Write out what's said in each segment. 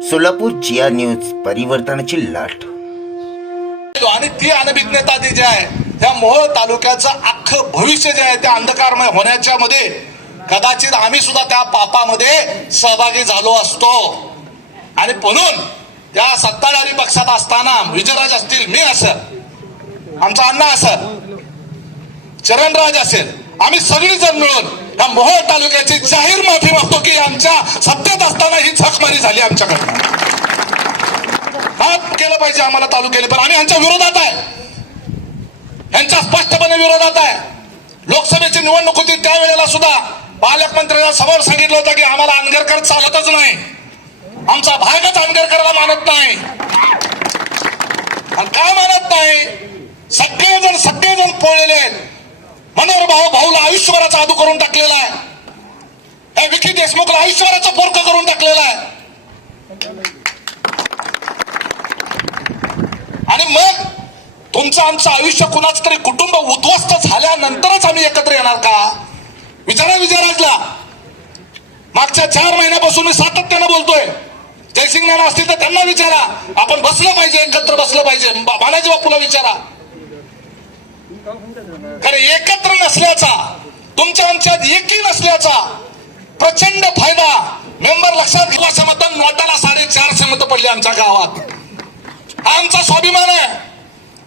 सोलापूर जिया news परिवर्तनाची लाट. आणि ती अनभिज्ञता ती जी आहे त्या मोहोळ तालुक्याचं अख्खं भविष्य जे आहे त्या अंधकारमय होण्याच्या मध्ये कदाचित आम्ही सुद्धा त्या पापामध्ये सहभागी झालो असतो. आणि म्हणून त्या सत्ताधारी पक्षात असताना विजयराज असतील मी असं आमचा अण्णा असेल चरणराज असेल आम्ही सगळीजण मिळून या मोहोळ तालुक्याची जाहीर माफी मागतो की आमच्या सत्तेत असताना ही झकमारी झाली आमच्याकडनं. हा केलं पाहिजे आम्हाला तालुक्याने पण आम्ही यांच्या विरोधात आहे. यांच्या स्पष्टपणे विरोधात आहे. लोकसभेची निवडणूक होती त्यावेळेला सुद्धा पालकमंत्र्यांना समोर सांगितलं होतं की आम्हाला अनगरकर चालतच नाही. आमचा भागच अनगरकरला मानत नाही. आणि का मानत नाही? सगळेजण सगळेजण पोळलेले आहेत. मनोहर भाऊ भाऊला आयुष्यभराचा आदू करून टाकलेला आहे. विकी देशमुखला आयुष्यभराचा पोरक करून टाकलेला आहे. आणि मग तुमचं आमचं आयुष्य कुणाच तरी कुटुंब उद्ध्वस्त झाल्यानंतरच आम्ही एकत्र येणार का? विचारा विजयराजला. मागच्या चार महिन्यापासून मी सातत्यानं बोलतोय. जयसिंग नाना असतील तर त्यांना विचारा. आपण बसलं पाहिजे एकत्र बसलं पाहिजे. बा- बापूला विचारा. कारण एकत्र नसल्याचा तुमच्या आमच्यात एकी नसल्याचा प्रचंड फायदा मेंबर लक्षात घेऊ असं नोटाला साडेचारशे मतं पडली आमच्या गावात. हा आमचा स्वाभिमान आहे.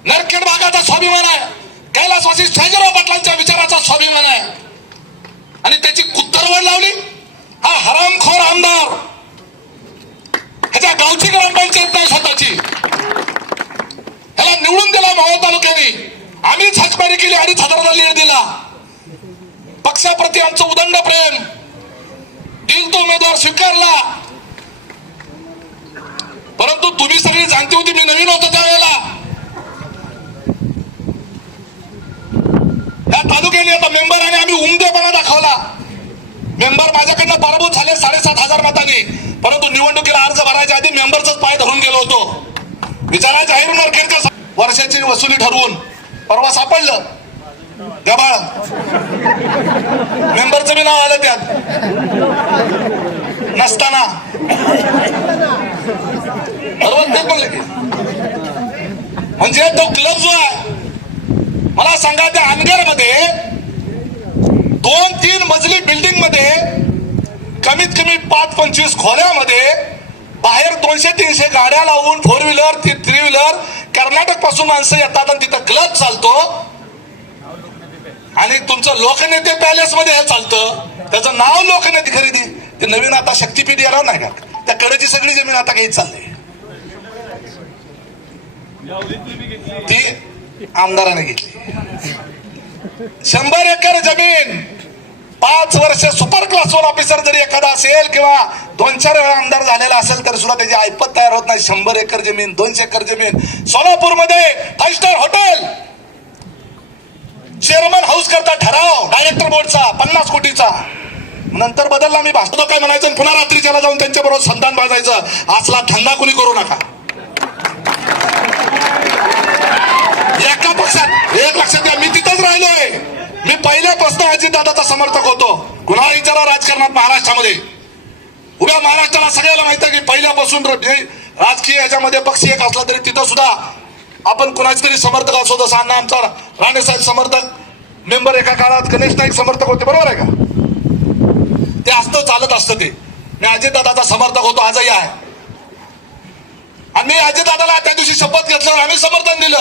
नरखेड भागाचा स्वाभिमान आहे. कैलासवासी शाजीराव पाटलांच्या विचाराचा स्वाभिमान आहे. आणि त्याची कुत्तरवड लावली हा हरामखोर आमदार ह्याच्या गावची ग्रामपंचायत नाही स्वतःची ह्याला निवडून दिला मोहोळ तालुक्याने आम्हीच दिली अडीच हजाराचा लीड दिला. पक्षाप्रती आमचं उदंड प्रेम. दिल तो उमेदवार स्वीकारला. परंतु तुम्ही सगळी जाणती होती मी नवीन होतो त्यावेळेला. या तालुक्याने आता मेंबर आणि आम्ही उमदेपणा दाखवला. मेंबर माझ्याकडनं पराभूत झाले साडेसात हजार मतांनी. परंतु निवडणुकीला अर्ज भरायच्या आधी मेंबरचाच पाय धरून गेलो होतो. विचारा जाहीर वर्षाची वसुली ठरवून. परवा सापडलं. गबाळ. मेंबरचं बी नाव आलं त्यात. नसताना. बरोबर तेच म्हणले म्हणजे तो क्लब जो आहे मला सांगा त्या अनगरमध्ये दोन तीन मजली बिल्डिंगमध्ये कमीत कमी पाच पंचवीस खोल्यामध्ये बाहेर दोनशे तीनशे गाड्या लावून फोर व्हीलर थ्री व्हीलर कर्नाटकपासून माणसं येतात आणि तिथं क्लब चालतो. आणि तुमचं लोकनेते पॅलेस मध्ये हे चालतं. त्याचं नाव लोकनेते खरेदी. ते नवीन आता शक्तीपीठ येणार नाही का? त्या कडेची सगळी जमीन आता काही चालली. ती आमदाराने घेतली. शंभर एकर जमीन पाच वर्ष सुपर क्लास वन ऑफिसर जरी एखादा असेल किंवा दोन चार वेळा आमदार झालेला असेल तर सुद्धा त्याची ऐपत तयार होत नाही. शंभर एकर जमीन दोनशे एकर जमीन. सोलापूरमध्ये five star hotel chairman house करता ठराव डायरेक्टर बोर्डचा पन्नास कोटीचा. नंतर बदलला मी भासतो काय म्हणायचं? आणि पुन्हा रात्रीच्याला जाऊन त्यांच्या बरोबर संतान बाजायचं असला धंदा कुणी करू नका. एका पक्षात एक लक्षात घ्या मी तिथंच राहिलोय. मी पहिल्या पहिल्यापासून अजितदादाचा समर्थक होतो. कुणाला विचारा राजकारणात महाराष्ट्रामध्ये. उभ्या महाराष्ट्राला सगळ्याला माहिती आहे की पहिल्यापासून राजकीय याच्यामध्ये पक्ष एक असला तरी तिथं सुद्धा आपण कुणाचे तरी समर्थक असो जसं अण्णा आमचा राणेसाहेब समर्थक मेंबर एका काळात गणेश नाईक समर्थक होते बरोबर आहे का? ते असतं चालत असतं ते. मी अजितदादाचा समर्थक होतो आजही आहे. आणि मी अजितदादाला त्या दिवशी शपथ घेतल्यावर आम्ही समर्थन दिलं.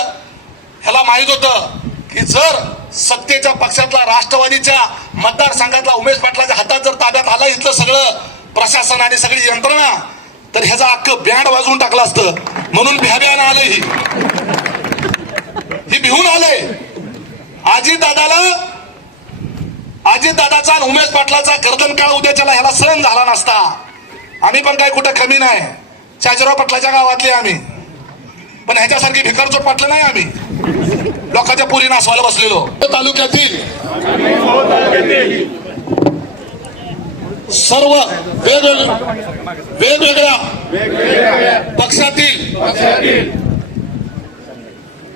ह्याला माहीत होतं की जर सत्तेच्या पक्षातला राष्ट्रवादीच्या मतदारसंघातला उमेश पाटलाच्या हातात जर ताब्यात आलं इथलं सगळं प्रशासन आणि सगळी यंत्रणा तर ह्याचा अख्खं बँड वाजवून टाकलं असतं. म्हणून भ्याब्यानं आलं ही. ही भिवून आले. आजी दादाला आजी दादाचा आणि उमेश पाटलाचा गर्दन काळ उद्याच्याला ह्याला सहन झाला नसता. आम्ही पण काय कुठं कमी नाही. शाजीराव पाटलाच्या गावातले आम्ही. पण ह्याच्यासारखी भिकारचोट पाटलं नाही आम्ही. लोकांच्या पुरी नासवायला बसलेलो. तालुक्यातील सर्व वेगवेगळ्या वेगवेगळ्या पक्षातील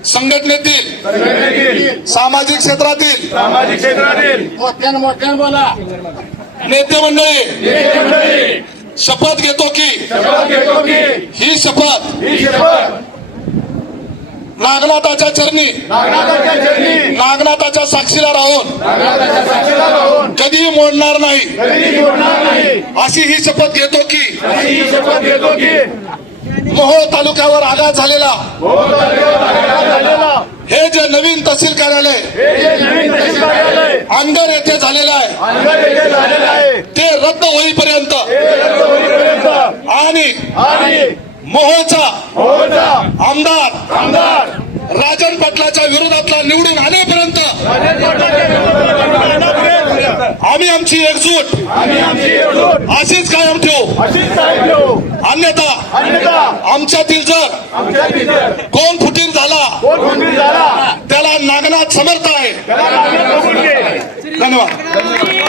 संघटनेतील सामाजिक क्षेत्रातील सामाजिक क्षेत्रातील मोठ्यानं मोठ्यानं बोला. नेते मंडळी शपथ घेतो की ही शपथ नागनाथाच्या चरणी नागनाथाच्या चरणी नागनाथाच्या साक्षीला राहून नागनाथाच्या साक्षीला राहून कधीही मोडणार नाही. अशी ही शपथ घेतो की मोहोळ तालुक्यावर आघात झालेला. हे जे नवीन तहसील कार्यालय अंगर येथे झालेलं आहे. ते रद्द होईपर्यंत आणि मोहोळचा आमदार आमदार राजन पाटलाच्या विरोधातला निवडून आलेपर्यंत राजेश पाटलांच्या विरोधात लढण्यापर्यंत आम्ही आमची एकजूट. अशीच कायम ठेवू. अन्यथा अन्यथा. आमच्यातील जर कोण फुटीर झाला कोण खंबीर झाला त्याला नागनाथ समर्थ आहे. धन्यवाद.